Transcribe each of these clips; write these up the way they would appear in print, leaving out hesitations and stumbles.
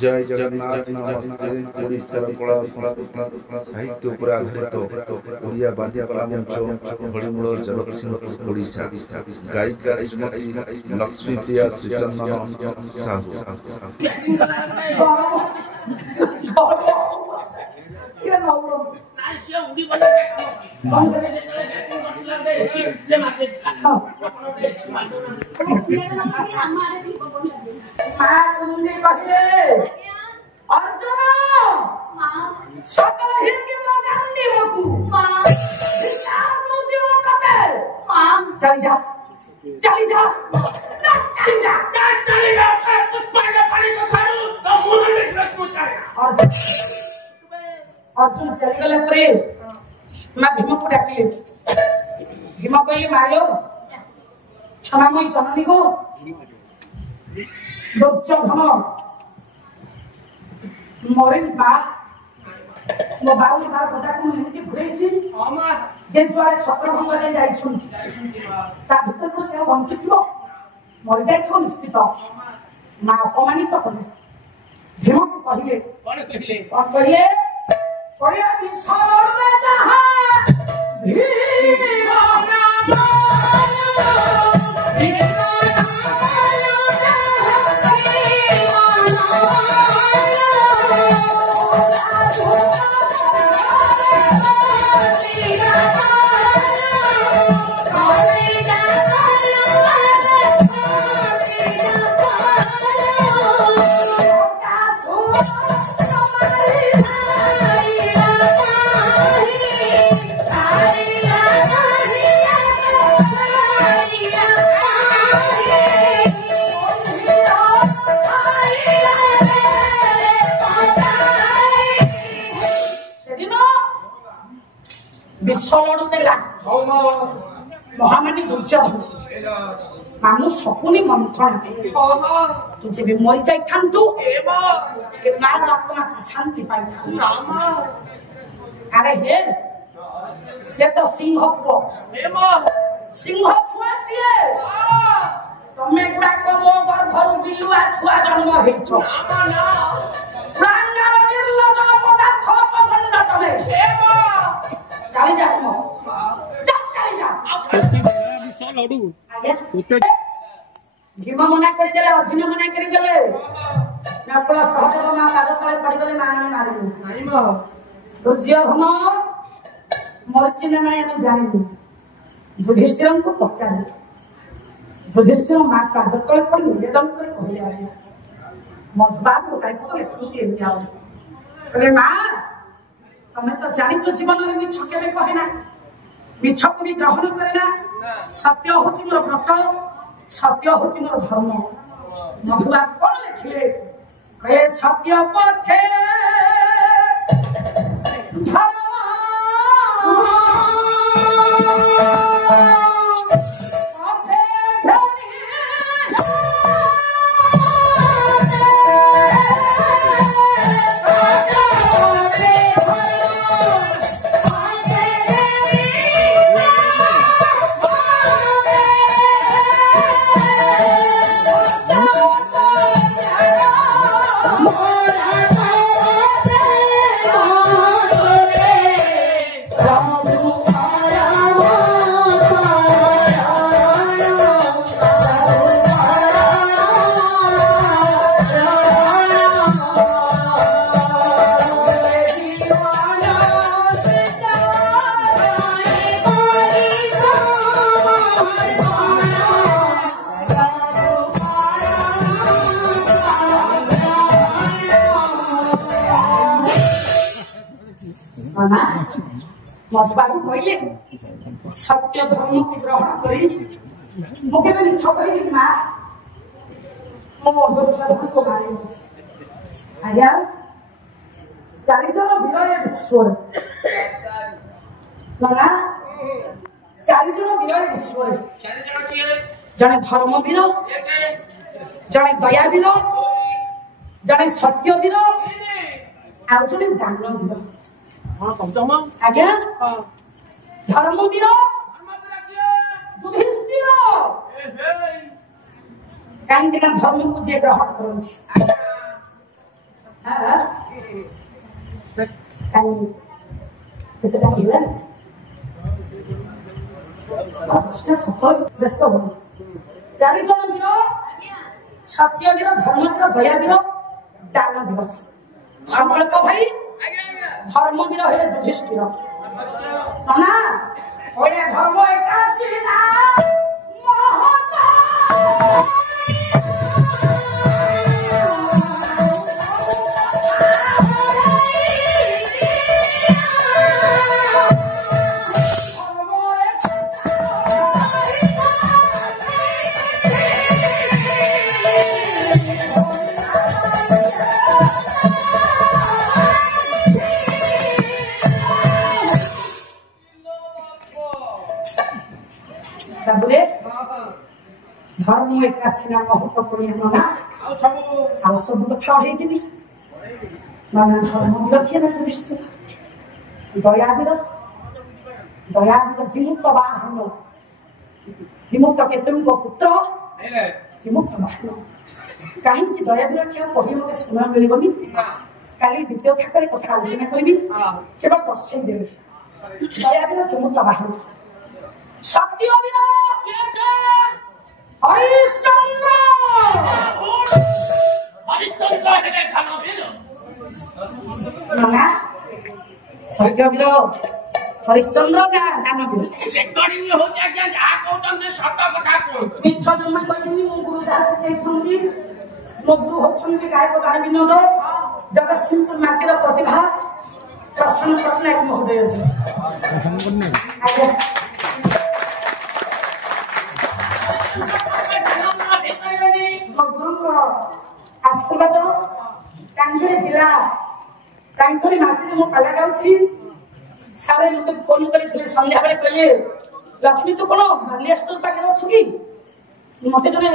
जय जगन्नाथ नमस्ते ओडिशा कला संस्कृति साहित्य पर आधारित ओडिया बाद्यकला मंच हरिमूल जगतसिंहपुर ओडिशा गायिका श्रीमती लक्ष्मी प्रिया श्रीचंदन साहू अर्जुन सतो हिरके तो जाननी बाबू मां विचार को जीव टटे मां चली जा चली जा तू पानी को खारू तो मुंह में रख मुचाया अर्जुन चली गले परे मैं भीम को डाकिले भीम कहले मायो क्षमा मई जननी को दुर्योधन मोरे बा मो बाऊ तार कथा को एमती भुरेछि जे जुआरे छत्र भंग दे जाइछु ता भीतर को से वंचितो मर जाइछो निश्चित ना अपमानित कले भीम को कहिले कोन कहिले कोया विस्फोट में जहां भीम महामानी दुर्योधन मानु सपुनी मंथन तुझे भी मरी जाई थांतु के मार आत्मा की शांति पाई था अरे हे से तो सिंह को सिंह छुआ सिए तमे गुडा को मो गर्भ बिलुआ छुआ जन्म हेछो प्रांगार निर्लज पदार्थ पखंड तमे चली जा चली जा भीम मना कर देले अर्जुन मना कर देले मैं अपना सहदेव मां पाद तले पड़ी गले ना मारिनु नहीं मो दुर्योधन मरचिने ना हम जानिनु युधिष्ठिर को पचारे युधिष्ठिर मां पाद तले पड़ी निवेदन कर कहले मधुबाब को काई को एथुके जाओ कहले मां तमे तो जानिचो जीवन रे मिछ केबे कहना मिछ को भी ग्रहण करेना सत्य होची मोर व्रत सत्य होची मोर धर्म मधुबा कोन लिखले कहे सत्य पथे धर्म मधुबाबू कहले सत्य धर्म को ग्रहण करी मुके में छकरी मां मो दुर्योधन को मारे आया चारि जन वीर विश्व ना चारि जन वीर विश्व जने धर्म वीर जने दया वीर जने सत्य वीर आ जने दान वीर हां पंचम आज्ञा धर्मवीर युधिष्ठिर कांगना धर्म को जे ग्रहण करछि କେତେଟା ହେଲା ବ୍ୟସ୍ତ ହବ ଚାରିଜଣ ବୀର ସତ୍ୟବୀର ଧର୍ମବୀର ଦୟାବୀର ଦାନବୀର ସଂକଳ୍ପ ଭାଇ ଧର୍ମବୀର ହେଲେ ଯୁଧିଷ୍ଠିର ନା ଧର୍ମ ଏକାଶୀ ନା ଧର୍ମ ଏକାଶୀ ନା ମହତ୍ଵପୂର୍ଣ୍ଣ ନା ଆଉ ସବୁ କଥା ଅଢେଇଥିବି ମାନେ ଧର୍ମବୀର କିଏ ନା ଯୁଧିଷ୍ଠିର ଦୟାବୀର ଜିମୁକ୍ତ ବାହନ ଜିମୁକ୍ତ କେତୁଙ୍କ ପୁତ୍ର ଜିମୁକ୍ତ ବାହନ କାହିଁକି ଦୟାବୀର କିଏ ପଢି ମତେ ସମୟ ମିଳିବନି କାଲି ଦ୍ୱିତୀୟ ଥାକରେ କଥା ଆଲୋଚନା କରିବି କେବଳ ଦର୍ଶାଇ ଦେବି ଦୟାବୀର ଜିମୁକ୍ତ ବାହନ ସତ୍ୟବୀର हरिश्चंद्र हेले दानवीर ना सत्यवीर हरिश्चंद्र ना दानवीर रेकर्डिंग हो जा क्या जा कहतन सत कथा को मिछ जम्मा कहिनी मो गुरु दास कहछंती मो गुरु होछंती गायक गाय विनोद जगतसिंहपुर माटीर प्रतिभा प्रसन्न पटनायक महोदय जी आज्ञा आशीर्वाद कांधरे जिला कांधरी माटी मो पाला गाउछि सारे मते फोन करिथिले संध्या बेले कहले लक्ष्मी तू कोन बालियास्टर पाके अछु की मते जने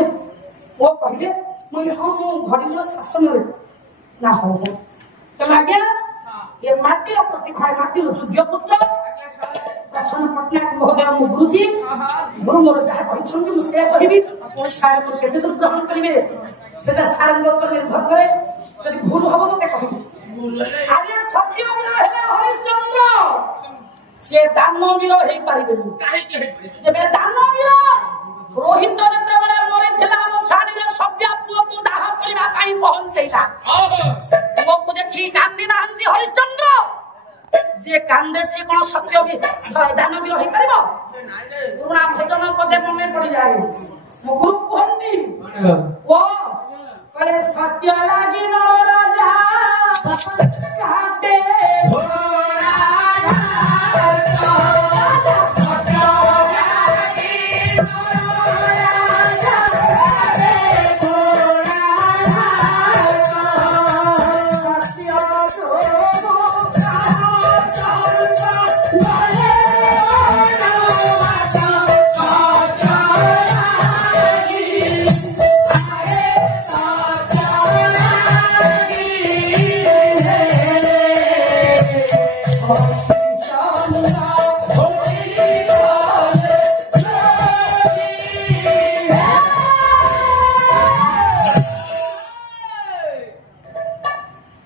ओ कहले मो हां मो घड़ी मो शासन रे ना हो तो आज्ञा ये माटी प्रतिभा माटी सूर्य पुत्र प्रसन्न पटनायक महोदय मो गुरुजी गुरु मोर जहा कहछन कि से कहबी सारे को केते दूर ग्रहण करिवे सेटा सारंग ऊपर निर्भर करे यदि भूल हबो मते कहबी आगे सत्यवीर हेले हरिश्चंद्र से दानवीर हेई पारिबे काहे के जेबे दानवीर रोहित जते बेले मरि थिला मो साडी रे सभ्या पुओ को दाह करबा पाई पहुंचैला मो को देखि कांदी नाहंती हरिश्चंद्र जे कांदे से कोन सत्यवीर दानवीर हेई पारिबो गुरुना भजन पदे मने पड़ी जाए मो गुरु कहंती ओ कले सत्य लागी न राजा काटे घोड़ा सत्य लागी न राजा काटे घोड़ा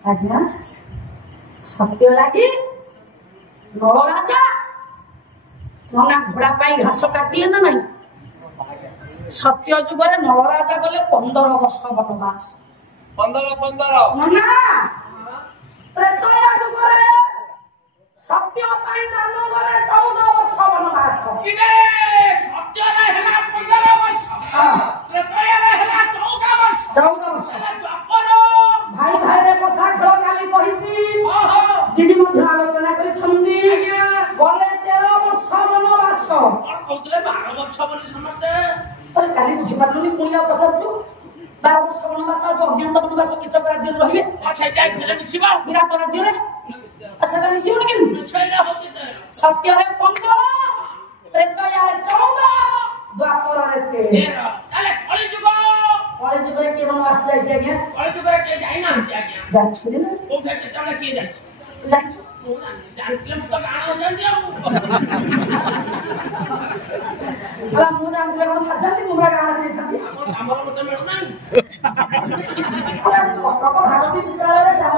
सत्य सत्य लगी राजा मना घोड़ा पाई घास काटिले ना नहीं सत्य जुगर नलराजा गले 15 वर्ष बनवास 15 मना त्रेतया जुगर सत्य पाई दान गले 14 वर्ष बनवास किरे सत्य रे हेला 15 वर्ष त्रेतया रे हेला 14 वर्ष भाई भाई रे पोसा खेल काली कहिची दिदी मध्य आलोचना करिछंती गले 13 वर्ष बनवास और कहतले 12 वर्ष बोली समझते अरे काली बुझी पारलुनी पुलिया पथरछु 12 वर्ष बनवास और अज्ञात बनवास किचक राज्य रहिले अच्छा जाय खेले मिसिबा विराट राज्य रे अच्छा का मिसिबो कि छैला होती त सत्य रे 15 त्रेतया रे 14 द्वापर रे 13 ताले कଳି जुग रे के बनवास जाय छै आज्ञा कଳି जुग रे के जाई ना आज्ञा जाछि ना ओ के केतला के जाय जाछि ओ जानथिले मु तो गाणो जान दियो मला मु जानथिले कोन छाडछि मुरा गाणो दे खाती हमर मत मेळो ना भारती विद्यालय रे जाम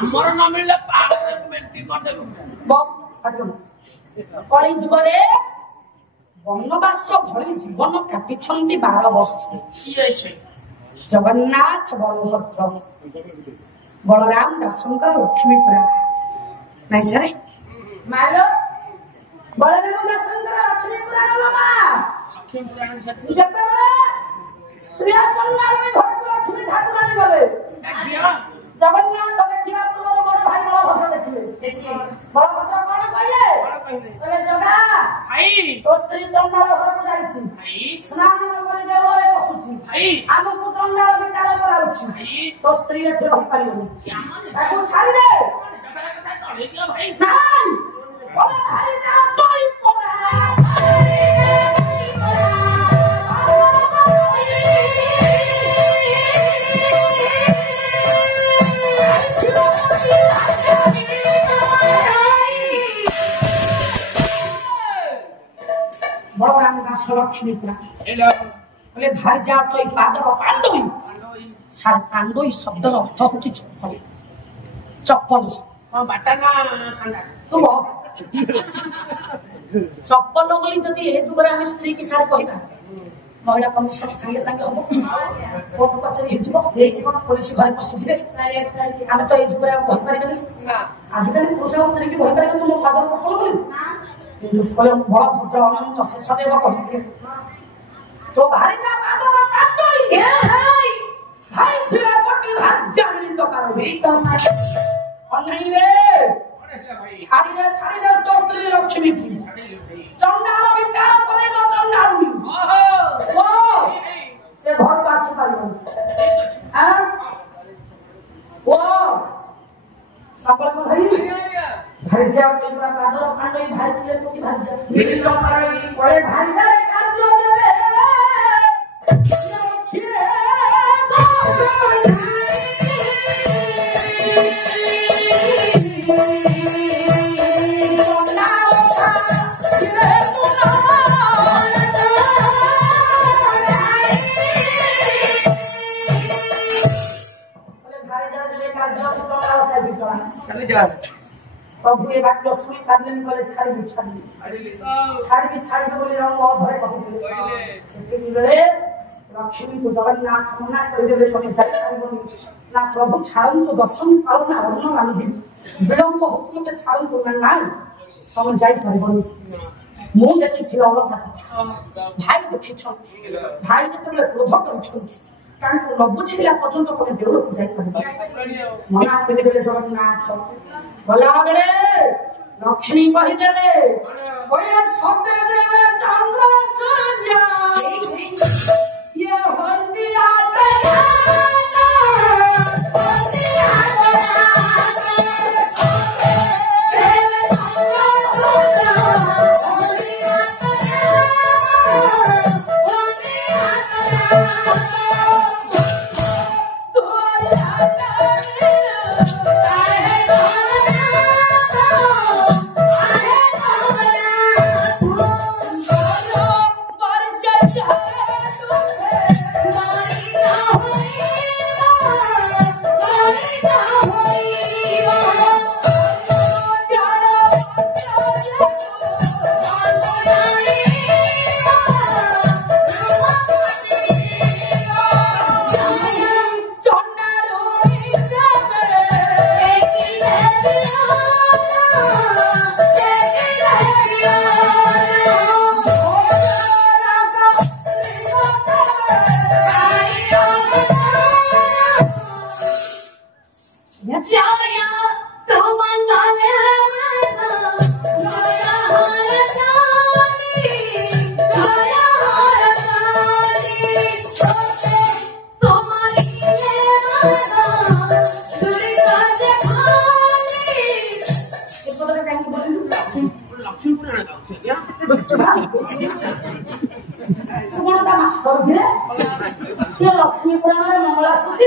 ଆମର ନ ମିଳିଲେ ପାହାଡ଼ରେ ମେଣ୍ଟି କରିଦେବୁ। କଳି ଯୁଗରେ ବନବାସ ଭଳି ଜୀବନ କାଟିଛନ୍ତି 12 ବର୍ଷ। କିଏ ସେ? ଜଗନ୍ନାଥ ବଳଭଦ୍ର ବଳରାମ ଦାସଙ୍କର ଲକ୍ଷ୍ମୀପୁରା ନାଇଁ ସାରେ ମାଲ ବଳରାମ ଦାସଙ୍କର ଲକ୍ଷ୍ମୀପୁରା ମା ଯେତେବେଳେ ଶ୍ରୀ ଜଗନ୍ନାଥ ଘରକୁ ଲକ୍ଷ୍ମୀ ଠାକୁରାଣୀ ଗଲେ ଜଗନ୍ନାଥ ଦେଖିବା ପୂର୍ବରୁ ବଡ ଭାଇ ବଳଭଦ୍ର ଦେଖିଲେ। ବଳଭଦ୍ର କଣ କହିଲେ? କହିଲେ ଜଗା ତୋ ସ୍ତ୍ରୀ ଚଣ୍ଡାଳ ଘରକୁ ଯାଇଛି, ସ୍ନାନ କରି ଦେଉଳରେ ବସୁଛି, ଆମକୁ ଚଣ୍ଡାଳ ବିଚାର କରାଉଛି, ତୋ ସ୍ତ୍ରୀ ଏଠି ରହିପାରିବନି, ତାକୁ ଛାଡ଼ିଦେ। বলরাম দাস লক্ষ্মীপুরা বলে ভাই যা তো এই পাদর পাণ্ডবী সার পাণ্ডবী শব্দর অর্থ হচ্ছে চপ্পল। চপ্পল বাটা না সান্ডা তুম চপ্পল বলি যদি এ যুগরে আমি স্ত্রী কি সার কহিবা মহিলা কমিশন সাଙ୍ଗে সাଙ୍ଗে হব, কোর্ট কচেরি ହେଇଯିବ, পুলিশ ঘরে পশিଯିବେ, আমি তো এই যুগরে আর কহিପାରିবেনি। আজকালি পুরুষ স্ত্রী কি কহিପାରିবেনি ମୋ ପାଦର ଚପଲ ବୋଲି? ବଳଭଦ୍ର ଅନନ୍ତ ଶେଷଦେବ କହିଥିଲେ ତୋ ଭାଇନା ପାଦର ପାଣ୍ଡୋଇ ଭାଇ ଥିଲା ପଟି ଭାର୍ଯ୍ୟ ମିଳିତ ପାରବି ଅନେଇଲେ ଛାଡ଼ିଲେ ଛାଡ଼ିଲେ ତୋ ସ୍ତ୍ରୀ ଲକ୍ଷ୍ମୀ କି ଚଣ୍ଡାଳ ବିଣ୍ଡାଳ ପରେ ଚଣ୍ଡାଳୁନି ସେ ଘରକୁ ଆସିପାରିବନି। ଓ ସଫଳ ଭାଇ ভাইজা তোমরা পাদর পাণ্ডবী ভাই ছিলেন কোটি ভাইজা মিলিত পারবি পরে ভাইজার কার্য নেবে ছিলে প্রভু এ বাক্য শুনি কাঁদলেন, বলে ছাড়িবি ছাড়িবি ছাড়িবি ছাড়িবি বলে রঙ্গ ধরে କହିଲେ লক্ষ্মীଙ୍କୁ ଜଗନ୍ନାଥ ମନା କରିଦେଲେ ତମେ ଯାଇପାରିବନି ନା ପ୍ରଭୁ ଛାଡ଼ନ୍ତୁ, ଦର୍ଶନ ପାଳୁ ନା ଅନ୍ନ ରାନ୍ଧିବି, ବିଳମ୍ବ ହଉ ମତେ ଛାଡ଼ନ୍ତୁ ନା ନାଇଁ ତମେ ଯାଇପାରିବନି। ମୁଁ ଦେଖିଥିଲି ଅଳକା ଭାଇ ଦେଖିଛନ୍ତି, ଭାଇ ଯେତେବେଳେ କ୍ରୋଧ କରିଛନ୍ତି ତାଙ୍କୁ ନ ବୁଝିଲା ପର୍ଯ୍ୟନ୍ତ ତମେ ଦେଉଳକୁ ଯାଇପାରିବ ମନା କରିଦେଲେ ଜଗନ୍ନାଥ। ଗଲାବେଳେ ଲକ୍ଷ୍ମୀ କହିଦେଲେ ସତେ ଦେବେ ଚନ୍ଦ୍ର ସୂର୍ଯ୍ୟ ଇଏ ହଳଦିଆ ଲକ୍ଷ୍ମୀ ପୁରାଣରେ ମଙ୍ଗଳା ସ୍ତୁତି